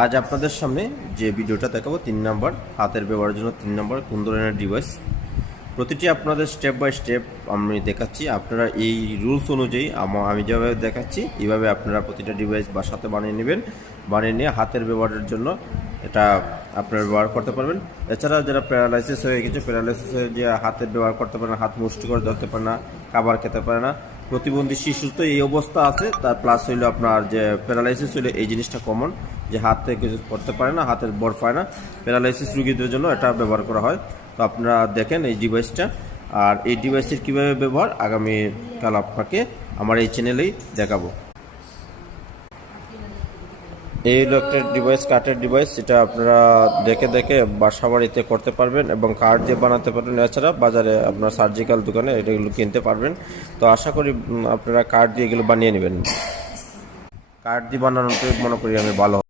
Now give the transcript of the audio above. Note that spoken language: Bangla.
আজ আপনাদের সামনে যে ভিডিওটা দেখাবো 3 নাম্বার হাতের ব্যবহারের জন্য 3 নাম্বার কোন ধরনের ডিভাইস প্রতিটি আপনাদের স্টেপ বাই স্টেপ আমি দেখাচ্ছি। আপনারা এই রুলস অনুযায়ী আমি যেভাবে দেখাচ্ছি এইভাবে আপনারা প্রতিটা ডিভাইস বাসাতে বানিয়ে নেবেন। বানিয়ে নিয়ে হাতের ব্যবহারের জন্য এটা আপনারা ব্যবহার করতে পারবেন। এছাড়া যারা প্যারালাইসিস হয়ে গেছে, প্যারালাইসিস হয়ে যে হাতের ব্যবহার করতে পারে না, হাত মুষ্টি করে ধরতে পারে না, খাবার খেতে পারে না, প্রতিবন্ধী শিশু তো এই অবস্থা আছে, তার প্লাস হইলো আপনার যে প্যারালাইসিস হইলে এই জিনিসটা কমন, যে হাতে কিছু করতে পারে না, হাতের বর পায় না, প্যারালাইসিস রোগীদের জন্য এটা ব্যবহার করা হয়। তো আপনারা দেখেন এই ডিভাইসটা, আর এই ডিভাইসের কীভাবে ব্যবহার আগামীকাল আপনাকে আমার এই চ্যানেলেই দেখাবো। এই ইলেকট্রিক ডিভাইস কাঠের ডিভাইস, এটা আপনারা দেখে দেখে বাসা বাড়িতে করতে পারবেন এবং কাঠ দিয়ে বানাতে পারবেন। এছাড়া বাজারে আপনার সার্জিক্যাল দোকানে এগুলো কিনতে পারবেন। তো আশা করি আপনারা কাঠ দিয়ে এগুলো বানিয়ে নেবেন। কাঠ দিয়ে বানানোতে মনে করি আমি ভালো।